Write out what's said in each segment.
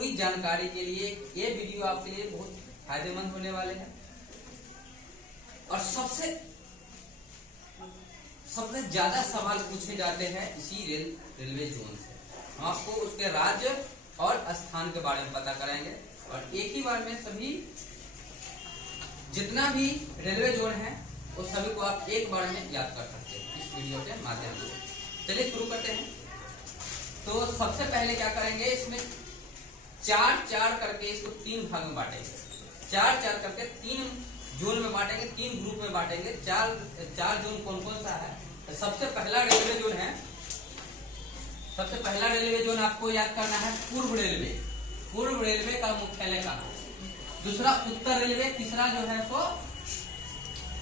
पूरी जानकारी के लिए ये वीडियो आपके लिए बहुत फायदेमंद होने वाले हैं। और सबसे ज्यादा सवाल पूछे जाते हैं इसी रेलवे जोन से। हम आपको उसके राज्य और स्थान के बारे में पता कराएंगे और एक ही बार में सभी जितना भी रेलवे जोन है वो सभी को आप एक बार में याद कर सकते हैं इस वीडियो के माध्यम से। चलिए शुरू करते हैं। तो सबसे पहले क्या करेंगे, इसमें 4-4 करके इसको 3 भाग में बांटेंगे। 4-4 करके 3 जोन में बांटेंगे, 3 ग्रुप में बांटेंगे। 4 जोन कौन कौन सा है? तो सबसे पहला रेलवे जोन है, सबसे पहला रेलवे जोन आपको याद करना है पूर्व रेलवे। पूर्व रेलवे का मुख्यालय कहाँ है? दूसरा उत्तर रेलवे, तीसरा जो है वो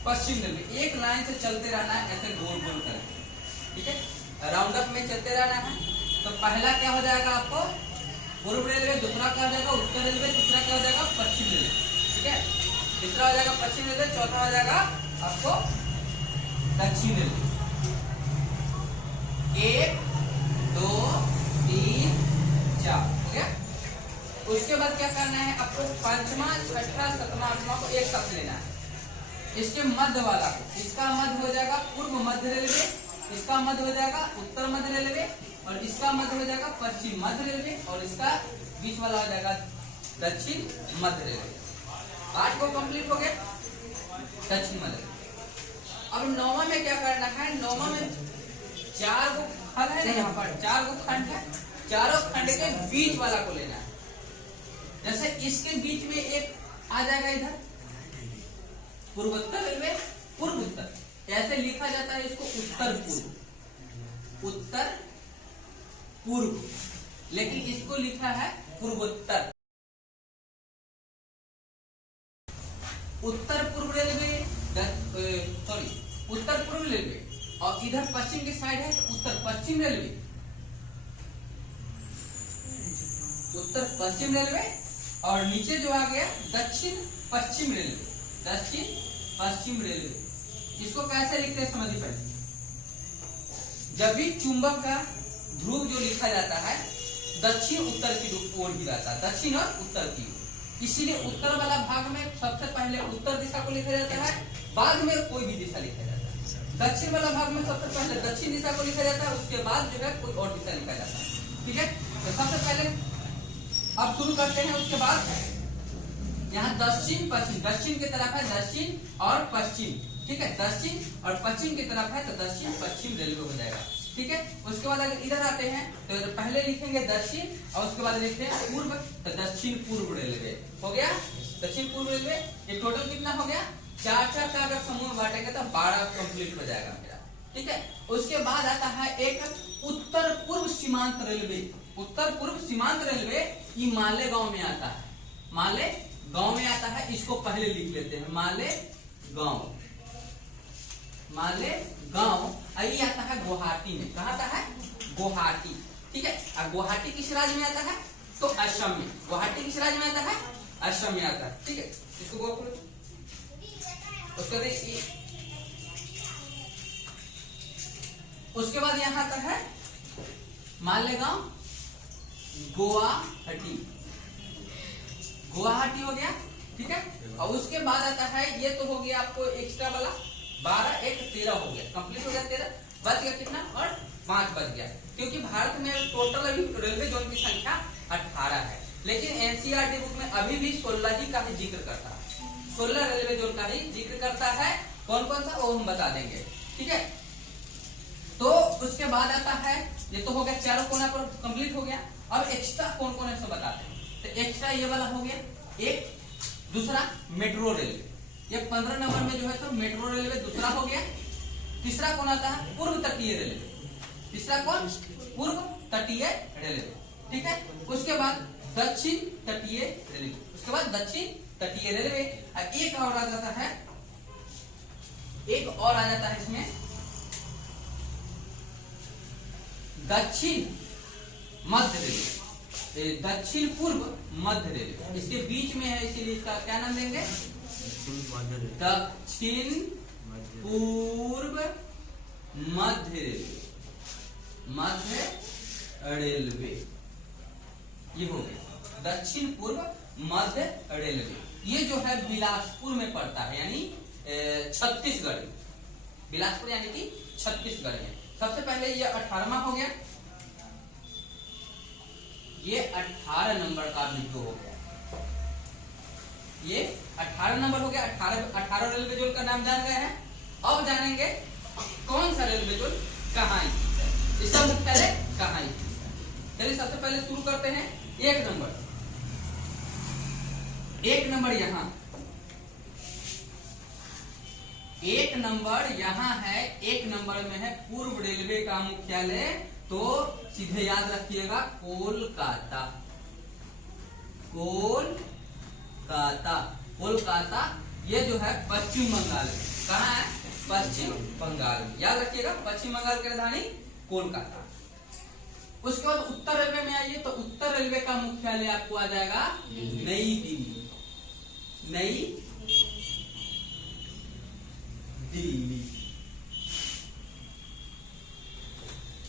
पश्चिम रेलवे। एक लाइन से चलते रहना है, ऐसे गोल गोल करके, ठीक है, राउंड अप में चलते रहना है। तो पहला क्या हो जाएगा आपको पूर्व रेलवे, दूसरा क्या हो जाएगा उत्तर रेलवे, तीसरा क्या हो जाएगा पश्चिम रेलवे, ठीक है, तीसरा हो जाएगा पश्चिम रेलवे, चौथा हो जाएगा आपको दक्षिण रेलवे। 1 2 3 4 हो गया। उसके बाद क्या करना है आपको, 5वां 6वां 7वां 8वां को एक साथ लेना है। इसके मध्य वाला को, इसका मध्य हो जाएगा पूर्व मध्य रेलवे, इसका मध्य हो जाएगा उत्तर मध्य रेलवे, और इसका मध्य हो जाएगा पश्चिम मध्य रेलवे, और इसका बीच वाला हो जाएगा दक्षिण मध्य रेलवे। 8 को कंप्लीट हो गया दक्षिण मध्य रेलवे। अब 9वां में क्या करना है, 9वां में 4 गो खंड है, यहाँ पर 4 गो खंड है, चारों खंड के बीच वाला को लेना है। जैसे इसके बीच में एक आ जाएगा इधर पूर्वोत्तर रेलवे, पूर्व उत्तर, ऐसे लिखा जाता है इसको उत्तर पूर्व, उत्तर पूर्व, लेकिन इसको लिखा है पूर्वोत्तर। उत्तर पूर्व रेलवे, सॉरी उत्तर पूर्व रेलवे, और इधर पश्चिम की साइड है तो उत्तर पश्चिम रेलवे, उत्तर पश्चिम रेलवे, और नीचे जो आ गया दक्षिण पश्चिम रेलवे, दक्षिण पश्चिम रेलवे। इसको कैसे लिखते हैं समझिए पहले। जब भी चुंबक का ध्रुव जो लिखा जाता है दक्षिण उत्तर की ओर ही रहता है, दक्षिण और उत्तर की ओर, इसीलिए उत्तर वाला भाग में सबसे पहले उत्तर दिशा को लिखा जाता है, बाद में कोई भी दिशा लिखा जाता है। दक्षिण वाला भाग में सबसे पहले दक्षिण दिशा को लिखा जाता है, उसके बाद जो है कोई और दिशा लिखा जाता है, ठीक है। तो सबसे पहले अब शुरू करते हैं। उसके बाद यहाँ दक्षिण पश्चिम, दक्षिण की तरफ है दक्षिण और पश्चिम, ठीक है, दक्षिण और पश्चिम की तरफ है तो दक्षिण पश्चिम रेलवे हो जाएगा, ठीक है। उसके बाद अगर इधर आते हैं तो पहले लिखेंगे दक्षिण और उसके बाद लिखते हैं पूर्व, तो दक्षिण पूर्व रेलवे हो गया, दक्षिण पूर्व रेलवे। ये टोटल कितना हो गया, 4-4 का अगर समूह बांटेंगे तो 12 कंप्लीट हो जाएगा मेरा, ठीक है। उसके बाद आता है एक उत्तर पूर्व सीमांत रेलवे। उत्तर पूर्व सीमांत रेलवे ये मालेगांव में आता है, मालेगांव में आता है, इसको पहले लिख लेते हैं मालेगांव, मालेगांव। ये आता है गुवाहाटी में, कहाँ आता है गुवाहाटी, ठीक है। और गुवाहाटी किस राज्य में आता है तो असम में, गुवाहाटी किस राज्य में आता है असम में आता है, ठीक है। इसको गो करो। उसके बाद यहाँ आता है मालेगांव गुवाहाटी, गुवाहाटी हो गया, ठीक है। और उसके बाद आता है, ये तो हो गया आपको एक्स्ट्रा वाला 12 1 13 हो गया, कंप्लीट हो गया 13, बच गया कितना और 5 बच गया, क्योंकि भारत में टोटल अभी रेलवे जोन की संख्या 18 है, लेकिन एनसीईआरटी बुक में अभी भी 16 ही का ही जिक्र करता है, 16 रेलवे जोन का ही जिक्र करता है। कौन कौन सा वो हम बता देंगे, ठीक है। तो उसके बाद आता है, ये तो हो गया चारों कोना पर कंप्लीट हो गया। अब एक्स्ट्रा कौन कौन है सो बताते हैं। तो एक्स्ट्रा ये वाला हो गया एक, दूसरा मेट्रो रेलवे, ये 15 नंबर में जो है तो मेट्रो रेलवे दूसरा हो गया। तीसरा कौन आता है पूर्व तटीय रेलवे, तीसरा कौन पूर्व तटीय रेलवे, ठीक है। उसके बाद दक्षिण तटीय रेलवे, उसके बाद दक्षिण तटीय रेलवे। एक और आ जाता है, एक और आ जाता है इसमें दक्षिण मध्य रेलवे, दक्षिण पूर्व मध्य रेलवे, इसके बीच में है इसीलिए इसका क्या नाम देंगे दक्षिण पूर्व मध्य रेलवे, मध्य रेलवे, ये हो गया। दक्षिण पूर्व मध्य रेलवे, ये जो है बिलासपुर में पड़ता है, यानी छत्तीसगढ़। बिलासपुर यानी कि छत्तीसगढ़ में। सबसे पहले ये 18वां हो गया, ये 18 नंबर का बिंदु हो गया, ये 18 नंबर हो गया। 18 रेलवे जोन का नाम जान गए हैं। अब जानेंगे कौन सा रेलवे जोन कहाँ स्थित है, इसका मुख्यालय कहाँ स्थित है। चलिए सबसे पहले शुरू करते हैं 1 नंबर। 1 नंबर यहाँ, 1 नंबर यहाँ है। 1 नंबर में है पूर्व रेलवे का मुख्यालय, तो सीधे याद रखिएगा कोलकाता। कोलकाता ये जो है पश्चिम बंगाल में, कहाँ है? पश्चिम बंगाल में, याद रखिएगा पश्चिम बंगाल की राजधानी कोलकाता। उसके बाद उत्तर रेलवे में आइए, तो उत्तर रेलवे का मुख्यालय आपको आ जाएगा नई दिल्ली। नई दिल्ली,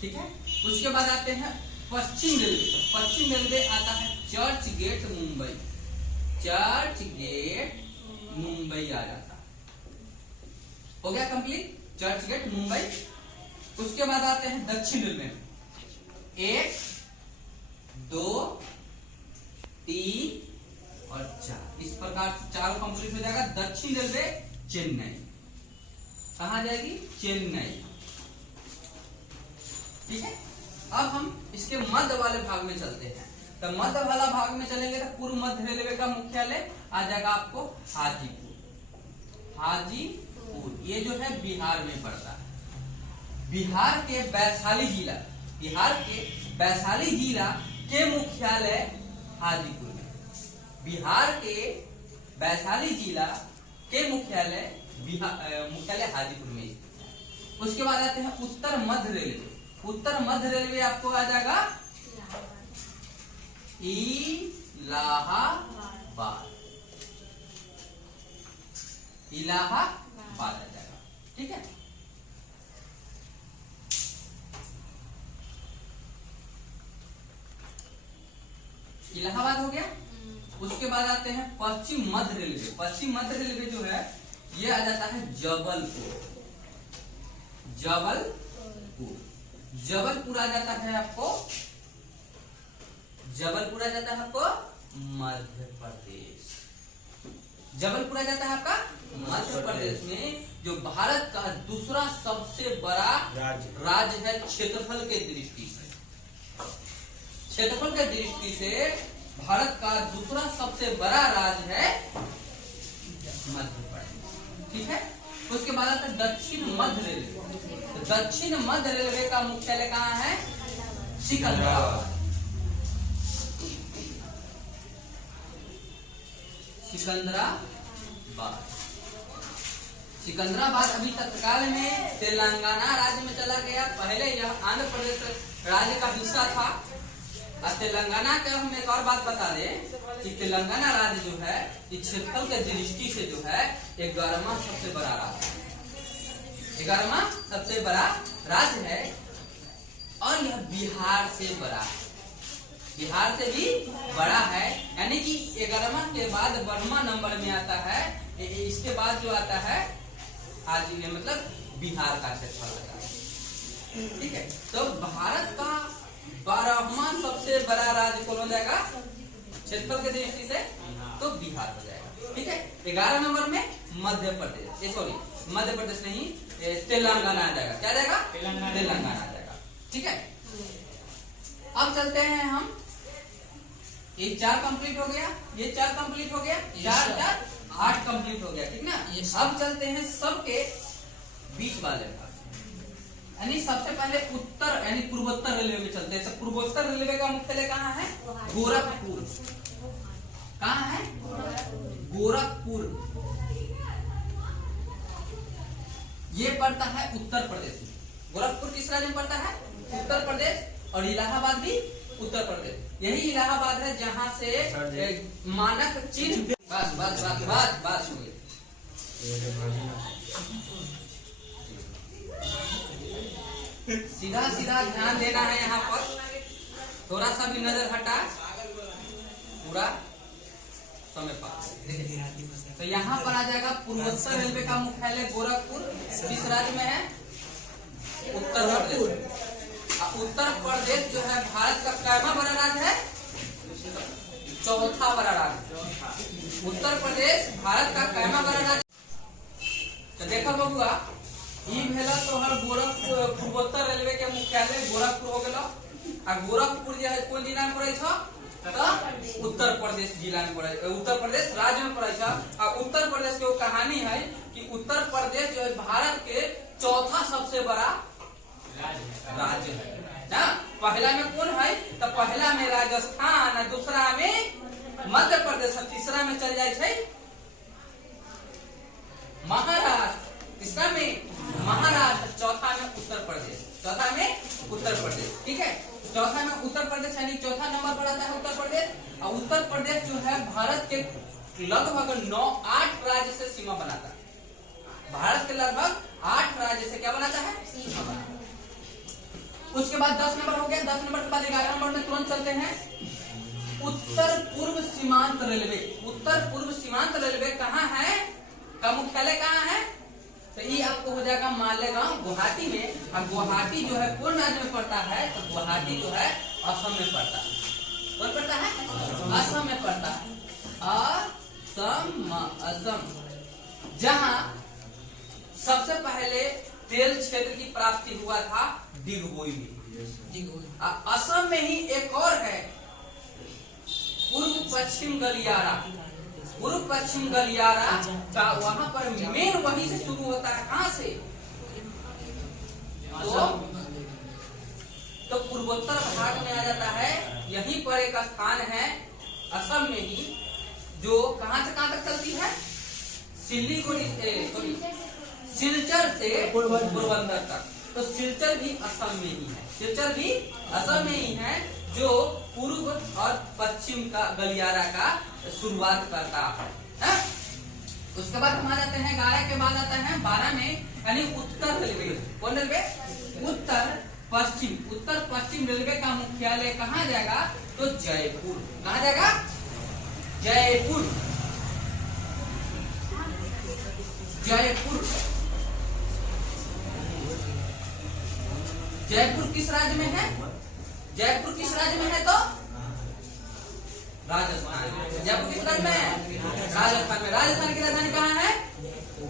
ठीक है। उसके बाद आते हैं पश्चिम रेलवे। पश्चिम रेलवे आता है चर्च गेट मुंबई। चर्च गेट मुंबई आ जाता है, हो गया कंप्लीट, चर्च गेट मुंबई। उसके बाद आते हैं दक्षिण रेलवे, 1 2 3 और 4, इस प्रकार से चारों कंप्लीट हो जाएगा। दक्षिण रेलवे चेन्नई, कहा जाएगी? चेन्नई, ठीक है। अब हम इसके मध्य वाले भाग में चलते हैं। तो मध्य वाला भाग में चलेंगे तो पूर्व मध्य रेलवे का मुख्यालय आ जाएगा आपको हाजीपुर। हाजीपुर ये जो है बिहार में पड़ता है। बिहार के वैशाली जिला, बिहार के वैशाली जिला के मुख्यालय हाजीपुर में। बिहार के वैशाली जिला के मुख्यालय हाजीपुर में। उसके बाद आते हैं उत्तर मध्य रेलवे। उत्तर मध्य रेलवे आपको आ जाएगा इलाहाबाद। इलाहाबाद आ जाएगा, ठीक है। इलाहाबाद हो गया। उसके बाद आते हैं पश्चिम मध्य रेलवे। पश्चिम मध्य रेलवे जो है ये आ जाता है जबलपुर। जबलपुर आ जाता है आपको, जबलपुर आ जाता है आपको मध्य प्रदेश। जबलपुर आ जाता है आपका मध्य प्रदेश में, जो भारत का दूसरा सबसे बड़ा राज्य है क्षेत्रफल के दृष्टि से। क्षेत्रफल के दृष्टि से भारत का दूसरा सबसे बड़ा राज्य है मध्य प्रदेश, ठीक है। उसके बाद आता है दक्षिण मध्य रेलवे। तो दक्षिण मध्य रेलवे का मुख्यालय कहाँ है? सिकंदराबाद। सिकंदराबाद अभी तत्काल में तेलंगाना राज्य में चला गया। पहले यह आंध्र प्रदेश राज्य का हिस्सा था। और तेलंगाना का हम एक और बात बता दें कि तेलंगाना राज्य जो है इस क्षेत्रफल के दृष्टि से जो है 11वां सबसे बड़ा राज्य है। 11वां सबसे बड़ा राज्य है और यह बिहार से बड़ा है। बिहार से भी बड़ा है, यानी कि 11वां के बाद 12वां नंबर में आता है। इसके बाद जो आता है आज में मतलब बिहार का क्षेत्रफल आता है, ठीक है। तो भारत का 12वां सबसे बड़ा राज्य कौन हो जाएगा क्षेत्रफल के दृष्टि से? तो बिहार हो जाएगा, ठीक है। 11 नंबर में मध्य प्रदेश, सॉरी मध्य प्रदेश नहीं, तेलंगाना आ जाएगा। क्या जाएगा? तेलंगाना आ जाएगा, ठीक है। अब चलते हैं हम, ये 4 कंप्लीट हो गया, ये 4 कंप्लीट हो गया, 4 4 8 कंप्लीट हो गया, ठीक ना। अब चलते हैं सबके बीच वाले भाग, यानी सबसे पहले उत्तर यानी पूर्वोत्तर रेलवे में चलते हैं। सब पूर्वोत्तर रेलवे का मुख्यालय कहाँ है? गोरखपुर। कहाँ है? गोरखपुर। ये पड़ता है उत्तर प्रदेश में। गोरखपुर किस राज्य में पड़ता है? उत्तर प्रदेश। और इलाहाबाद भी उत्तर प्रदेश। यही इलाहाबाद है जहाँ से मानक चिन्ह, बस हुई। सीधा ध्यान देना है यहाँ पर, थोड़ा सा भी नजर हटा पूरा समय पास। तो यहाँ पर आ जाएगा पूर्वोत्तर रेलवे का मुख्यालय गोरखपुर किस राज्य में है? उत्तर प्रदेश। उत्तर प्रदेश जो है भारत का कैमा बड़ा राज्य है? चौथा बड़ा राज्य। उत्तर प्रदेश भारत का कैमा बड़ा राज्य। तो देखो बबुआ ई भेला तो हर गोरखपुर पूर्वोत्तर रेलवे के मुख्यालय गोरखपुर हो गेलो। आ गोरखपुर जो है कौन जिला में पड़े छ? तो उत्तर प्रदेश जिला में पड़े, उत्तर प्रदेश राज्य में पड़े छ। आ उत्तर प्रदेश के वो कहानी है कि उत्तर प्रदेश जो है भारत के चौथा सबसे बड़ा राज्य है ना। पहला में कौन है? तो पहला में राजस्थान, दूसरा में मध्य प्रदेश, तीसरा में चल जाए छे महाराष्ट्र, तीसरा में महाराष्ट्र, चौथा में उत्तर प्रदेश, चौथा में उत्तर प्रदेश। ठीक है, चौथा में उत्तर प्रदेश यानी चौथा नंबर पर आता है उत्तर प्रदेश। और उत्तर प्रदेश जो है भारत के लगभग 9-8 राज्य से सीमा बनाता है। भारत के लगभग 8 राज्य से क्या बनाता है? सीमा बनाता है। उसके बाद 10 नंबर हो गया। 10 नंबर के बाद 11 नंबर में तुरंत चलते हैं उत्तर पूर्व सीमांत रेलवे। उत्तर पूर्व सीमांत रेलवे कहाँ है? का मुख्यालय कहाँ है? तो ये आपको हो जाएगा मालेगांव गुवाहाटी में। और गुवाहाटी जो है कौन राज्य में पड़ता है? तो गुवाहाटी जो है असम में पड़ता है। कौन पड़ता है? असम में पड़ता है। असम जहाँ सबसे पहले तेल क्षेत्र की प्राप्ति हुआ था दिग्बोई में। असम में ही एक और है पूर्व पश्चिम गलियारा। पूर्व पश्चिम गलियारा का वहां पर मेन वहीं से शुरू होता है। कहां से? तो पूर्वोत्तर भाग में आ जाता है। यहीं पर एक स्थान है असम में ही जो कहां से कहां तक चलती है? सिलीगुड़ी सिलचर से पोरबंदर तक। तो सिलचर भी असम में ही है। सिलचर भी असम में ही है जो पूर्व और पश्चिम का गलियारा का शुरुआत करता है। उसके बाद हम आ जाते हैं 11 के बाद आता है 12 में यानी उत्तर रेलवे। कौन रेलवे? उत्तर पश्चिम। उत्तर पश्चिम रेलवे का मुख्यालय कहाँ जाएगा? तो जयपुर। कहाँ जाएगा? जयपुर। जयपुर जयपुर किस राज्य में है? जयपुर किस राज्य में है? तो राजस्थान। जयपुर किस राज्य में है? राजस्थान में। राजस्थान की राजधानी कहाँ है?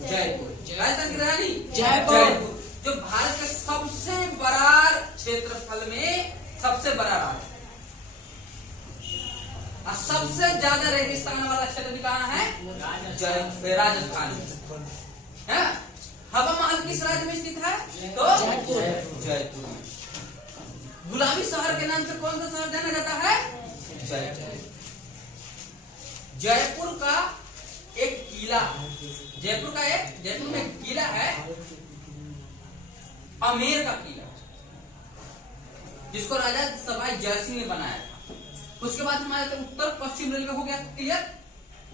जयपुर। राजस्थान की राजधानी जयपुर। जो भारत के सबसे बड़ा क्षेत्रफल में सबसे बड़ा राज्य और सबसे ज्यादा रेगिस्तान वाला क्षेत्र कहाँ है? राजस्थान है। हवा महल किस राज्य में स्थित है? तो जयपुर। गुलाबी शहर के नाम से कौन सा शहर जाना जाता है? जयपुर। जयपुर का एक किला, जयपुर में एक किला है आमेर का किला, जिसको राजा सवाई जयसिंह ने बनाया था। उसके बाद हमारे उत्तर पश्चिम रेलवे हो गया क्लियर।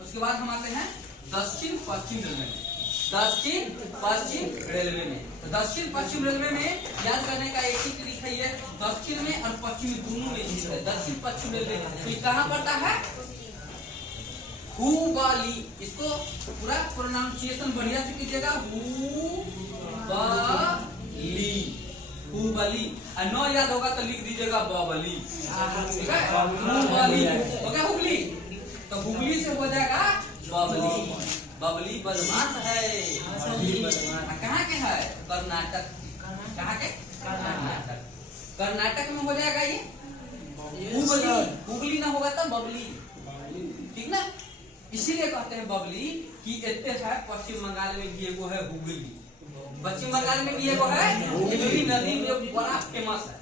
उसके बाद हम आते हैं दक्षिण पश्चिम रेलवे में। दक्षिण पश्चिम रेलवे में तो दक्षिण पश्चिम रेलवे में याद करने का एक ही तरीका है, दक्षिण में और पश्चिम दोनों में स्थित है। दक्षिण पश्चिम रेलवे तो ये कहाँ पड़ता है? हुबली। इसको पूरा प्रोनाउंसिएशन बढ़िया से कीजिएगा, हुबली। हुबली और नो याद होगा तो लिख दीजिएगा बबली। ठीक है, हुबली हो गया हुबली। तो हुबली से हो जाएगा बबली। बबली बदमाश है। कहाँ के है? कर्नाटक। कहाँ के? कर्नाटक। कर्नाटक में हो जाएगा ये हुबली। हुबली ना होगा तो बबली। ठीक ना, इसीलिए कहते हैं बबली कि इतने है। पश्चिम बंगाल में भी एगो है हुगली। पश्चिम बंगाल में भी एगो है हुगली नदी में बड़ा फेमस है।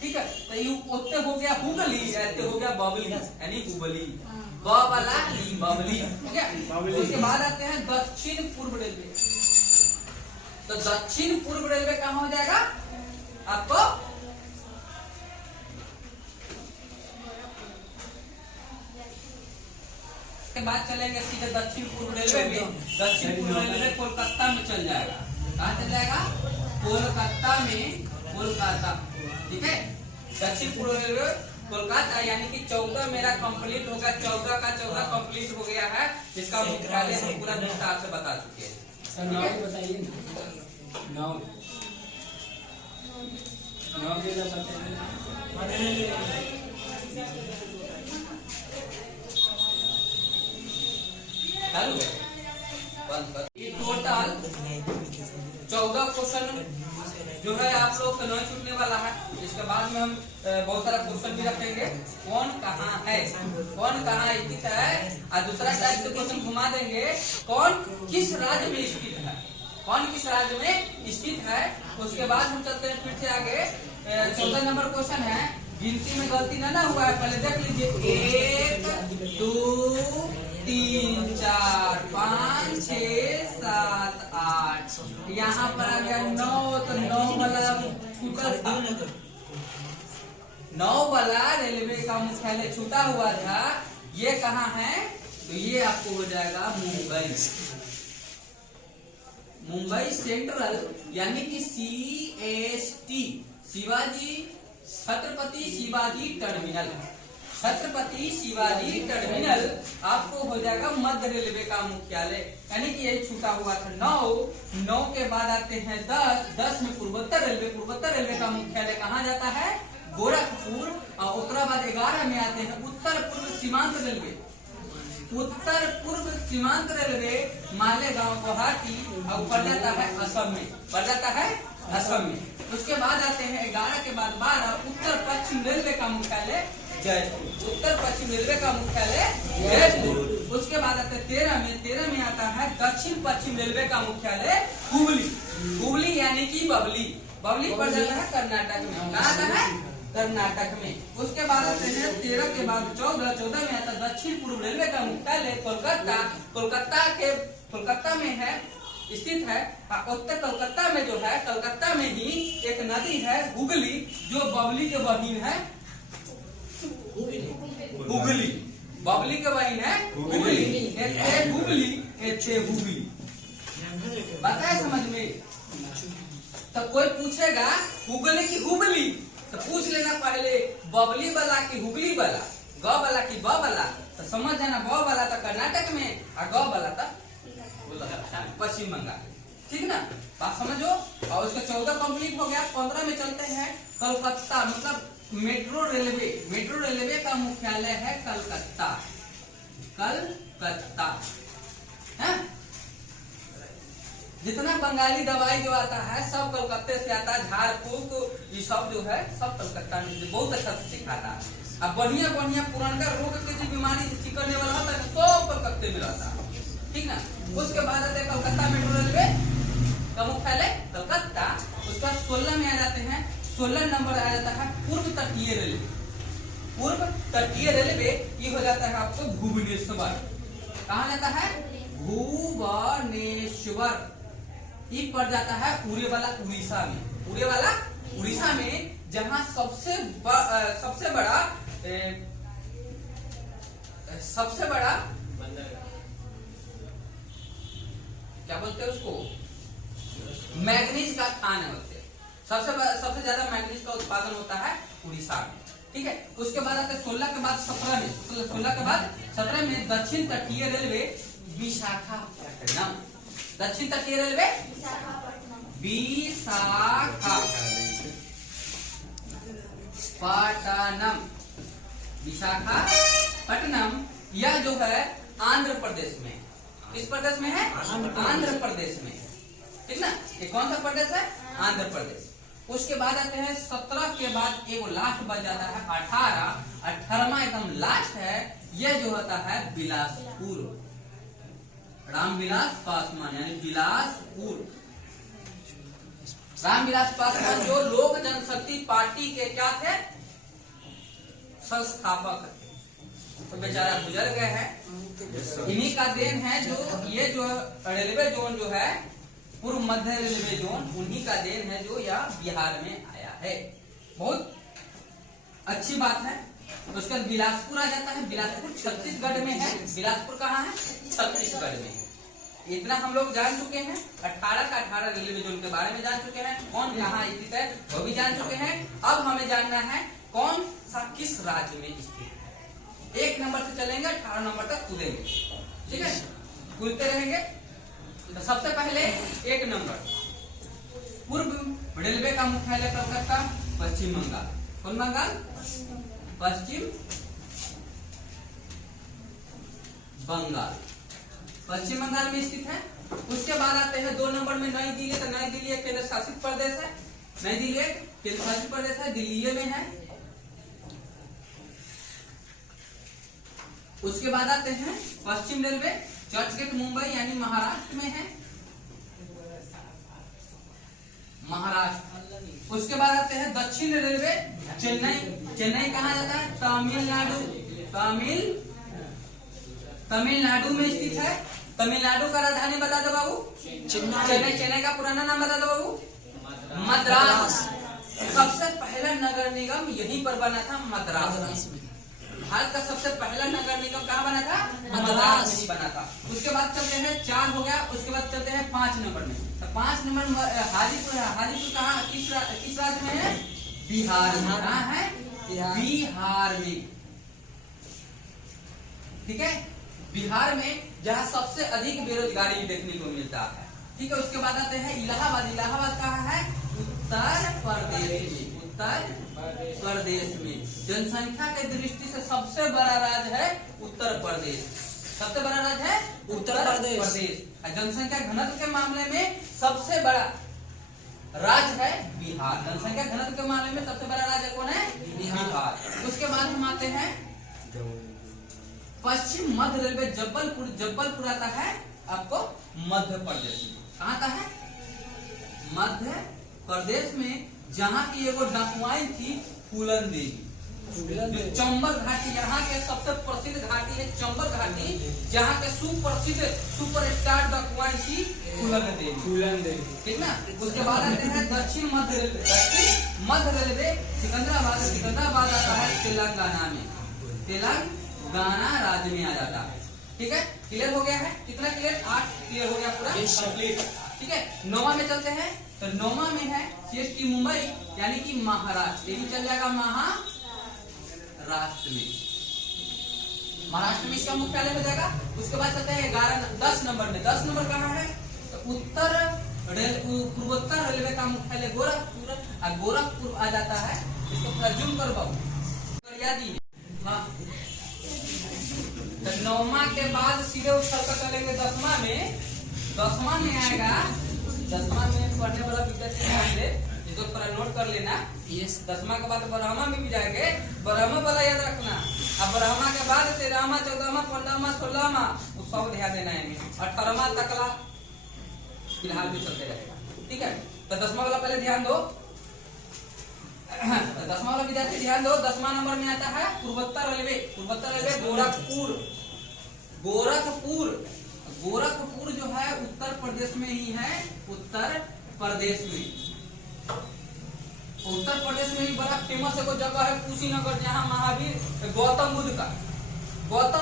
ठीक है, तो ये उत्ते हो गया हुगली, ऐसे हो गया बबली यानी हुबली। बबली बबली ठीक है। उसके बाद आते हैं दक्षिण पूर्व रेलवे। तो दक्षिण पूर्व रेलवे कहाँ हो जाएगा आपको? के बाद चलेंगे सीधे दक्षिण पूर्व रेलवे में। दक्षिण पूर्व रेलवे कोलकाता में चल जाएगा। कहाँ चल जाएगा? कोलकाता में। कोलकाता। ठीक है, दक्षिण पूर्व रेलवे कोलकाता, यानी कि 14 मेरा कंप्लीट होगा, 14 का 14 कंप्लीट हो गया है। इसका मुख्यालय हम पूरा विस्तार से बता चुके हैं। सर नाम बताइए नाम चालू है बंद कर। ये टोटल 14 क्वेश्चन जो है आप लोग से नहीं छूटने वाला है। इसके बाद में हम बहुत सारा क्वेश्चन भी रखेंगे, कौन कहाँ है, कौन कहाँ स्थित है, और दूसरा टाइप के क्वेश्चन घुमा देंगे, कौन किस राज्य में स्थित है, कौन किस राज्य में स्थित है। उसके बाद हम चलते हैं फिर से आगे। 14 नंबर क्वेश्चन है, गिनती में गलती ना हुआ है, पहले देख लीजिए। 1 2 3 4 5 6 7 8, यहाँ पर आ गया 9, तो 9 वाला छूटा था, 9 वाला रेलवे का मुख्यालय छूटा हुआ था। ये कहाँ है, तो ये आपको हो जाएगा मुंबई, मुंबई सेंट्रल, यानी कि CST, Shivaji Chhatrapati Shivaji terminal, Chhatrapati Shivaji terminal आपको हो जाएगा मध्य रेलवे का मुख्यालय, यानी कि ये छूटा हुआ था। 9 के बाद आते हैं 10 में पूर्वोत्तर रेलवे, पूर्वोत्तर रेलवे का मुख्यालय कहाँ जाता है, गोरखपुर। और उसके बाद 11 में आते हैं उत्तर पूर्व सीमांत रेलवे, उत्तर पूर्व सीमांत रेलवे मालेगांव गुवाहाटी, और पड़ जाता है असम में, पड़ जाता है असम में। उसके बाद आते हैं 11 के बाद 12 उत्तर पश्चिम रेलवे का मुख्यालय जयपुर, उत्तर पश्चिम रेलवे का मुख्यालय जयपुर। उसके बाद आते हैं 13 में आता है दक्षिण पश्चिम रेलवे का मुख्यालय हुबली, हुबली यानी कि बबली, बबली पड़ जाता है कर्नाटक में, कहाँ आता है, कर्नाटक में। उसके बाद आते हैं 13 के बाद 14 में आता है दक्षिण पूर्व रेलवे का मुख्यालय कोलकाता, कोलकाता में है स्थित है। उत्तर कलकत्ता में जो है, कलकत्ता में ही एक नदी है हुगली, जो बबली के बहिन है, हुगली, बबली के बहिन है हुगली, एक हुगली, एक हुगली, बताए समझ में। तो कोई पूछेगा हुगली की हुबली, तो पूछ लेना पहले बबली वाला की हुगली वाला, ग वाला की ब वाला, तो समझ जाना ब वाला तो कर्नाटक में और ग वाला तो पश्चिम बंगाल, ठीक ना, बात समझो। और उसका 14 कंप्लीट हो गया। 15 में चलते हैं कलकत्ता, मतलब मेट्रो रेलवे, मेट्रो रेलवे का मुख्यालय है कलकत्ता, कलकत्ता है। जितना बंगाली दवाई जो आता है सब कलकत्ते से आता है, झाड़ फूक ये सब जो है सब कलकत्ता में बहुत अच्छा से सिखाता है। अब बढ़िया पुरानका रोग के जो बीमारी ठीक करने वाला होता है सब कलकत्ते में रहता है, ठीक ना। उसके बाद आते हैं कलकत्ता मेट्रो रेलवे का मुख्यालय कलकत्ता। उसके बाद 16 में आ जाते हैं, 16 नंबर आ जाता है पूर्व तटीय रेलवे, पूर्व तटीय रेलवे ये हो जाता है आपको भुवनेश्वर, कहाँ जाता है, भुवनेश्वर, ये पड़ जाता है पूरे वाला उड़ीसा में, पूरे वाला उड़ीसा में, जहाँ सबसे बड़ा क्या बोलते हैं उसको, मैग्नीज का खान है, सबसे ज्यादा मैग्नीज का उत्पादन होता है उड़ीसा में, ठीक है। उसके बाद आते 16 के बाद 17 में, 16 के बाद 17 में दक्षिण तटीय रेलवे विशाखापट्टनम, दक्षिण तटीय रेलवे विशाखापट्टनम, यह जो है आंध्र प्रदेश में, किस प्रदेश में है, आंध्र प्रदेश में, ठीक ना। ये कौन सा प्रदेश है, आंध्र प्रदेश। उसके बाद आते हैं 17 के बाद एक लास्ट बच जाता है 18वां एकदम लास्ट है, यह जो होता है बिलासपुर, रामविलास पासवान, यानी बिलासपुर, रामविलास पासवान जो लोक जनशक्ति पार्टी के क्या थे, संस्थापक थे, तो बेचारा गुजर गए हैं। इन्हीं का देन है जो ये जो रेलवे जोन जो है पूर्व मध्य रेलवे जोन, उन्हीं का देन है जो यह बिहार में आया है, बहुत अच्छी बात है। उसके बाद बिलासपुर आ जाता है, बिलासपुर छत्तीसगढ़ में है, बिलासपुर कहाँ है, छत्तीसगढ़ में है। इतना हम लोग जान चुके हैं, 18 का 18 रेलवे जोन के बारे में जान चुके हैं, कौन कहाँ स्थित है वो भी जान चुके हैं। अब हमें जानना है कौन सा किस राज्य में स्थित है। 1 नंबर से चलेंगे 18 नंबर तक कूदेंगे, ठीक है, कूदते रहेंगे। तो सबसे पहले 1 नंबर, पूर्व रेलवे का मुख्यालय कलकत्ता, पश्चिम बंगाल। कौन बंगाल? पश्चिम बंगाल, पश्चिम बंगाल में स्थित है। उसके बाद आते हैं 2 नंबर में नई दिल्ली। तो नई दिल्ली एक केंद्र शासित प्रदेश है, नई दिल्ली एक केंद्र शासित प्रदेश है, दिल्ली में है। उसके बाद आते हैं पश्चिम रेलवे, चर्चगेट मुंबई यानी महाराष्ट्र में है, महाराष्ट्र। उसके बाद आते हैं दक्षिण रेलवे, चेन्नई। चेन्नई कहाँ जाता है? तमिलनाडु, तमिलनाडु में स्थित है। तमिलनाडु का राजधानी बता दो बाबू। चेन्नई। चेन्नई का पुराना नाम बता दो बाबू। मद्रास। सबसे पहला नगर निगम यहीं पर बना था, मद्रास। भारत का सबसे पहला नगर निगम कहाँ बना था? मद्रास में बना था। उसके बाद चलते हैं 4 हो गया। उसके बाद चलते हैं 5 नंबर में। तो 5 नंबर हाजीपुर है। हाजीपुर कहाँ किस राज्य में है? बिहार में। कहाँ है? बिहार में, ठीक है, बिहार में, जहाँ सबसे अधिक बेरोजगारी देखने को मिलता है, ठीक है। उसके बाद आते हैं इलाहाबाद। इलाहाबाद कहाँ है? उत्तर प्रदेश में, उत्तर प्रदेश में। जनसंख्या के दृष्टि से सबसे बड़ा राज्य है उत्तर प्रदेश। सबसे बड़ा राज्य है उत्तर प्रदेश। जनसंख्या घनत्व के मामले में सबसे बड़ा राज्य है बिहार। जनसंख्या घनत्व के मामले में सबसे बड़ा राज्य कौन है? बिहार। उसके बाद हम आते हैं पश्चिम मध्य रेलवे, जबलपुर। जबलपुर आता है आपको मध्य प्रदेश में। कहाँ आता है? मध्य प्रदेश में, जहाँ की एगो डकुआई थी फूलन देवी। जो चंबल घाटी, यहाँ के सबसे प्रसिद्ध घाटी है चंबल घाटी, जहाँ के सुप्रसिद्ध सुपरस्टार डकुआई थी फूलन देवी, ठीक ना। उसके बाद आते हैं दक्षिण मध्य रेलवे। दक्षिण मध्य रेलवे सिकंदराबाद। सिकंदराबाद आता है तेलंगाना में, तेलंगाना राज्य में आ जाता है, ठीक है। क्लियर हो गया है? कितना क्लियर? 8 क्लियर हो गया पूरा कंप्लीट, ठीक है। 9वां में चलते हैं। तो 9वां में है CST मुंबई यानी कि महाराष्ट्र। यही चल जाएगा महाराष्ट्र में, महाराष्ट्र में इसका मुख्यालय हो जाएगा। उसके बाद चलते हैं 10 नंबर में। 10 नंबर कहाँ है? तो पूर्वोत्तर रेलवे का मुख्यालय गोरखपुर। गोरखपुर आ जाता है। इसको पूरा जूम कर बाबू, याद ही। हाँ, तो 9वां के बाद सीधे उछल कर चलेंगे 10वां में। 10वां में आएगा, 10वां में पढ़ने वाला विद्यार्थी ध्यान दे, इसको थोड़ा नोट कर लेना। 10वां के बाद ब्रह्मा में भी जाएंगे, ब्रह्मा वाला याद रखना। अब ब्रह्मा के बाद 13वां 14वां 15वां 16वां वो सब ध्यान देना है। 18वां तकला फिलहाल भी चलते रहेगा, ठीक है। तो 10वां वाला पहले ध्यान दो। 10वां वाला विद्यार्थी ध्यान दो। 10वां नंबर में आता है पूर्वोत्तर रेलवे। पूर्वोत्तर रेलवे गोरखपुर। गोरखपुर गोरखपुर जो है उत्तर प्रदेश में ही है, उत्तर प्रदेश में। उत्तर प्रदेश में ही बड़ा फेमस एक जगह है कुशीनगर, जहाँ महावीर गौतम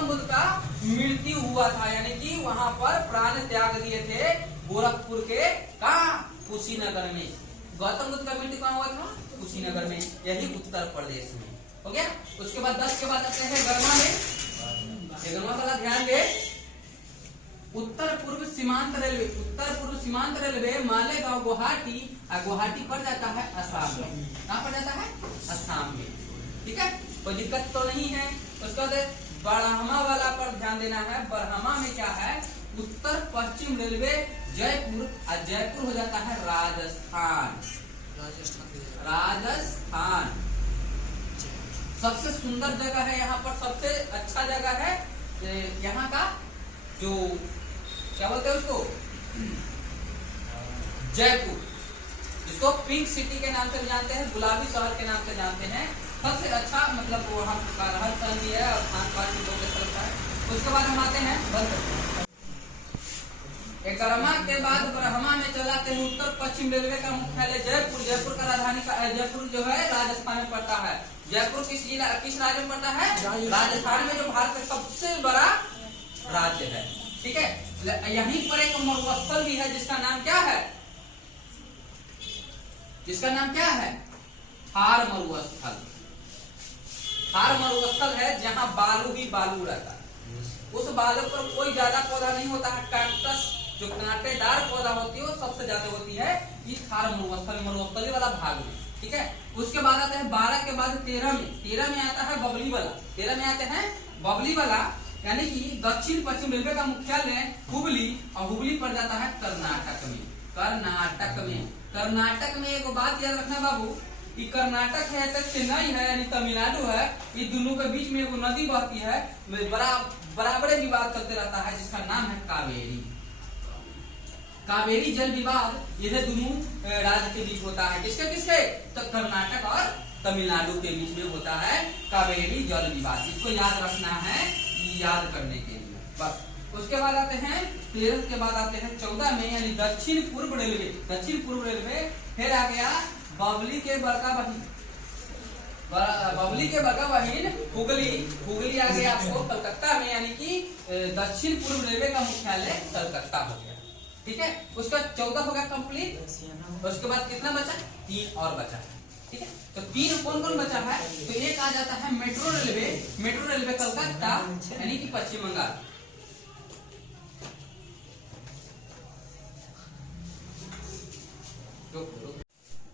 बुद्ध का मृत्यु हुआ था, यानी कि वहां पर प्राण त्याग दिए थे गोरखपुर के कहाँ? कुशीनगर में। गौतम बुद्ध का मृत्यु कहाँ हुआ था? कुशीनगर में, यही उत्तर प्रदेश में हो गया। उसके बाद 10 के बाद आते हैं गरमा में। गरमा वाला ध्यान दे। उत्तर पूर्व सीमांत रेलवे। उत्तर पूर्व सीमांत रेलवे मालेगांव गुवाहाटी, गुवाहाटी पड़ जाता है असम में। कहाँ पड़ जाता है? असम में, ठीक है, कोई दिक्कत तो नहीं है। उसके बाद बरहमा वाला पर ध्यान देना है। बरहमा में क्या है? उत्तर पश्चिम रेलवे जयपुर, और जयपुर हो जाता है राजस्थान। सबसे सुंदर जगह है यहाँ पर, सबसे अच्छा जगह है यहाँ का, जो क्या बोलते हैं उसको, जयपुर, जिसको पिंक सिटी के नाम से जानते हैं, गुलाबी शहर के नाम से जानते हैं। सबसे अच्छा मतलब वहाँ का रहन सहन भी है और खान पान भी बहुत अच्छा लगता है। उसके बाद हम आते हैं गरमा के बाद ब्रह्मा में चलाते हैं उत्तर पश्चिम रेलवे का मुख्यालय जयपुर। जयपुर का राजधानी का जयपुर जो है राजस्थान में पड़ता है। जयपुर किस राज्य में पड़ता है? राजस्थान में, जो भारत का सबसे बड़ा राज्य है, ठीक है। यहीं पर एक मरुस्थल भी है जिसका नाम क्या है? थार मरुस्थल। थार मरुस्थल है जहाँ बालू ही बालू रहता है। उस बालू पर कोई ज्यादा पौधा नहीं होता है। कैक्टस जो कांटेदार पौधा होती है वो सबसे ज्यादा होती है ये थार मरुस्थल, मरुस्थली वाला भाग में। ठीक है, उसके बाद आते हैं 12 के बाद 13 में आता है बबली वाला। 13 में आते हैं बबली वाला, यानी कि दक्षिण पश्चिम रेलवे का मुख्यालय हुबली, और हुबली पड़ जाता है कर्नाटक में। कर्नाटक में एक बात याद रखना बाबू, कि कर्नाटक है तो चेन्नई है यानी तमिलनाडु है, ये दोनों के बीच में एक नदी बहती है, बराबर विवाद चलते रहता है जिसका नाम है कावेरी। कावेरी जल विवाद ये दोनों राज्य के बीच होता है। किसके किसके? तो कर्नाटक और तमिलनाडु के बीच में होता है कावेरी जल विवाद। इसको याद रखना है, याद करने के लिए बस। उसके बाद आते हैं 13 के बाद आते हैं 14 में, यानी दक्षिण पूर्व रेलवे। फिर आ गया बबली के बड़का बहिन हुगली आ गया आपको कलकत्ता में, यानी कि दक्षिण पूर्व रेलवे का मुख्यालय कलकत्ता हो गया। ठीक है, उसका 14 हो गया कंप्लीट। उसके बाद कितना बचा? 3 और बचा। ठीक है, तो 3 कौन कौन बचा है? तो एक आ जाता है मेट्रो रेलवे कलकत्ता, यानी कि पश्चिम बंगाल।